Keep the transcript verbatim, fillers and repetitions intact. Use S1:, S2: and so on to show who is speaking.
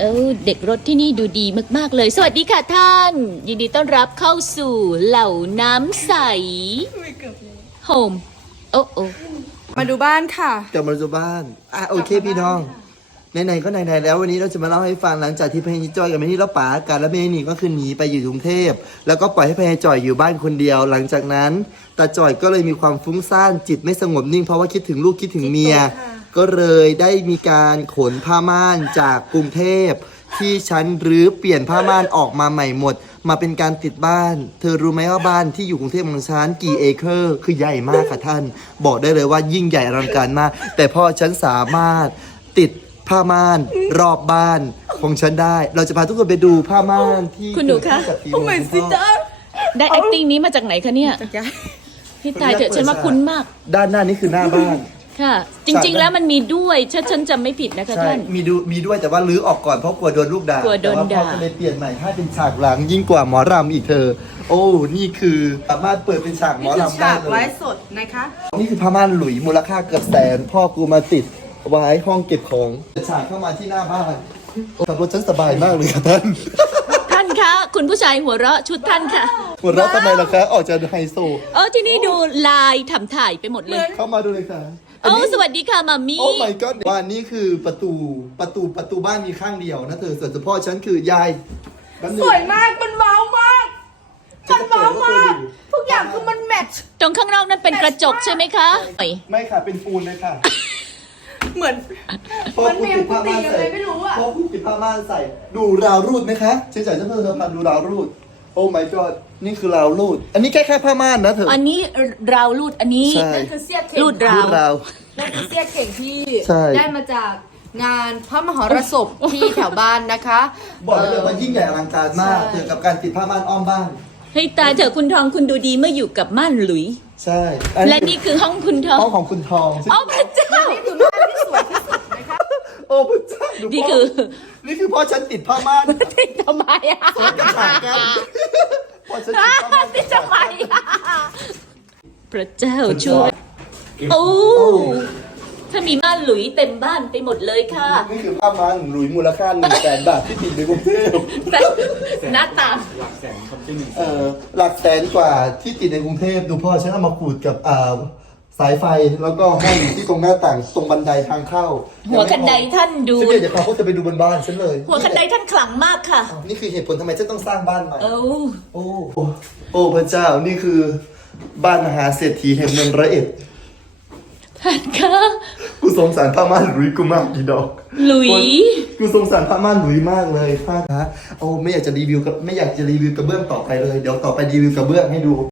S1: เออเด็กรถที่นี่ดูดีมากๆเลยสวัสดีค่ะท่านยินดีต้อนรับเข้าสู่เหล่าน้ำใสโฮมโอ้โอ
S2: มาดูบ้านค่ะ
S3: กลับมาดูบ้านอ่ะโอเคพี่น้องไหนๆก็ไหนๆแล้ววันนี้เราจะมาเล่าให้ฟังหลังจากที่พญาจอยกับแม่นี่เราป๋ากันแล้วแม่นี่ก็คือหนีไปอยู่กรุงเทพแล้วก็ปล่อยให้พญาจอยอยู่บ้านคนเดียว หลังจากนั้นตาจอยก็เลยมีความฟุ้งซ่านจิตไม่สงบนิ่งเพราะว่าคิดถึงลูกคิดถึงเมียก็เลยได้มีการขนผ้าม่านจากกรุงเทพที่ชั้นรื้อเปลี่ยนผ้าม่านออกมาใหม่หมดมาเป็นการติดบ้านเธอรู้ไหมว่าบ้านที่อยู่กรุงเทพของฉันกี่เอเคอร์คือใหญ่มากค่ะท่านบอกได้เลยว่ายิ่งใหญ่อลังการมากแต่พ่อฉันสามารถติดผ้าม่านรอบบ้านของฉันได้เราจะพาทุกคนไปดูผ้าม่านที่
S1: คุณหนูคะ
S2: โอ้ my sister
S1: ได้ acting นี้มาจากไหนคะเนี่ย
S2: จักรยาน
S1: พี่ตายเถอะฉันว่าคุ้นมาก
S3: ด้านหน้านี่คือหน้าบ้าน
S1: ค่ะ จริงๆแล้วมันมีด้วยถ้าฉันจำไม่ผิดนะคะ
S3: ใช่
S1: ท่าน
S3: มีดูมีด้วยแต่ว่าลื้อออกก่อนเพราะกลัวโดนลูกด่าก
S1: ลัวโดน
S3: แต่ว่าพ่อ
S1: ด่า
S3: ก็เลยเปลี่ยนใหม่ให้เป็นฉากหลังยิ่งกว่าหมอรำอีกเธอ โอ้นี่คือสามารถเปิดเป็นฉากหม
S2: นี่
S3: อ
S2: คือ
S3: รำได้
S2: ฉาก
S3: เล
S2: ไล
S3: ย
S2: ฟ์สดนะคะ
S3: นี่คือผ้าม่านหลุยมูลค่าเกือบแสนพ่อกูมาติดไว้ห้องเก็บของฉากเข้ามาที่หน้าบ้านขับรถฉันสบายมากเลยค่ะท่าน
S1: ท่านคะคุณผู้ชายหัวเราะชุดท่านค่ะ
S3: หัวเราะทำไมล่ะคะออกจากไฮโซ
S1: เออที่นี่ดูลายทำถ่ายไปหมดเลย
S3: เข้ามาดูเลยค่ะ
S1: โอ้สวัสดีค่ะมามี
S3: โอ้ my god บ้านนี้คือประตูประตูประตูบ้านมีข้างเดียวนะเธอส่วนเฉพาะฉันคือยายแป๊บนึง
S2: สวยมาก มันว้าวมาก
S3: ฉั
S2: มัน
S3: จะ
S2: ว้าว
S3: เปิด
S2: มาก
S3: ให้เธอดู
S2: ทุกอย่างคือมันแมทช์
S1: ตรงข้างนอกนั่นเป็นกระจกใช่ไหมคะเอ้ย
S3: ไม่ค่ะเป็นปูนเลยค่ะ
S2: เหมือน มันเมมปกติยังไงไม่รู้อะ
S3: พ่อคุณติดผ้าม่านใส่ ดูราวรูดไหมคะเฉยๆจะเพิ่มเธอพันดูราวรูด โอ้ my god นี่คือราวรูด อันนี้แค่แค่ผ้าม่านนะเธอ
S1: อันนี้ราวรูดอันนี้
S3: ใช่
S2: นั่นคือเสี้ยเข่ง
S1: รูดราว
S3: รูดราว
S2: นั่นคือเสี้ยเข่งที่
S3: ใช่
S2: ได้มาจากงานพระมหรสพที่แถวบ้านนะคะ
S3: บอกได้เลยว่ายิ่งใหญ่อลังการมาก
S2: ใช่
S3: เธอกับการติดผ้าม่านอ้อมบ้าน
S1: เฮ้ยตายเถอะคุณทองคุณดูดีเมื่ออยู่กับม่านหลุย
S3: ใช่
S1: และนี่คือห้องคุณทอง
S3: ห้องของคุณทอง
S1: อ๋อพระเจ้า
S2: นี่คือบ้านที่สวยที่สุดนะคะ
S3: โอ้พระเจ้าดู
S1: นี่
S3: พ่
S1: คือ
S3: นี่คือพ่อฉันติดผ้าม่าน
S1: ติดทำไมอ่ะ
S3: กระฉากกันพ่อฉันติดผ้าม่าน
S1: ติดทำไมอ่ะพระเจ้าช่วยโอ้ถ้ามีม่านหลุยเต็มบ้านไปหมดเลยค่ะ
S3: นี่คือผ้าม่านหลุยมูลค่าหนึ่งแสนบาทที่ติดในกรุงเทพ
S1: แต่หน้าตา
S3: เอ่อหลักแสนกว่าที่ติดในกรุงเทพดูพ่อฉันเอามาขูดกับอ่าสายไฟแล้วก็ห้อยอยู่ที่ตรงหน้าต่างตรงบันไดทางเข้า
S1: หัวคันไดท่านดู
S3: ฉันอยากจะพาพวกเธอไปดูบนบ้านฉันเลย
S1: หัวคันไดท่านขลังมากค่ะ
S3: นี่คือเหตุผลทำไมฉันต้องสร้างบ้านใหม่
S1: เอ้า
S3: โอ้โอ้โอ้พระเจ้านี่คือบ้านมหาเศรษฐีแห่งเมืองร้อยเอ็ด
S1: ท่านคะ
S3: กูสงสารผ้าม่านหลุยกูมากอีดอก
S1: หลุย
S3: กูสงสารผ้าม่านหลุยมากเลยผ้านะโอ้ไม่อยากจะรีวิวกับไม่อยากจะรีวิวกระเบื้องต่อไปเลยเดี๋ยวต่อไปรีวิวกระเบื้องให้ดู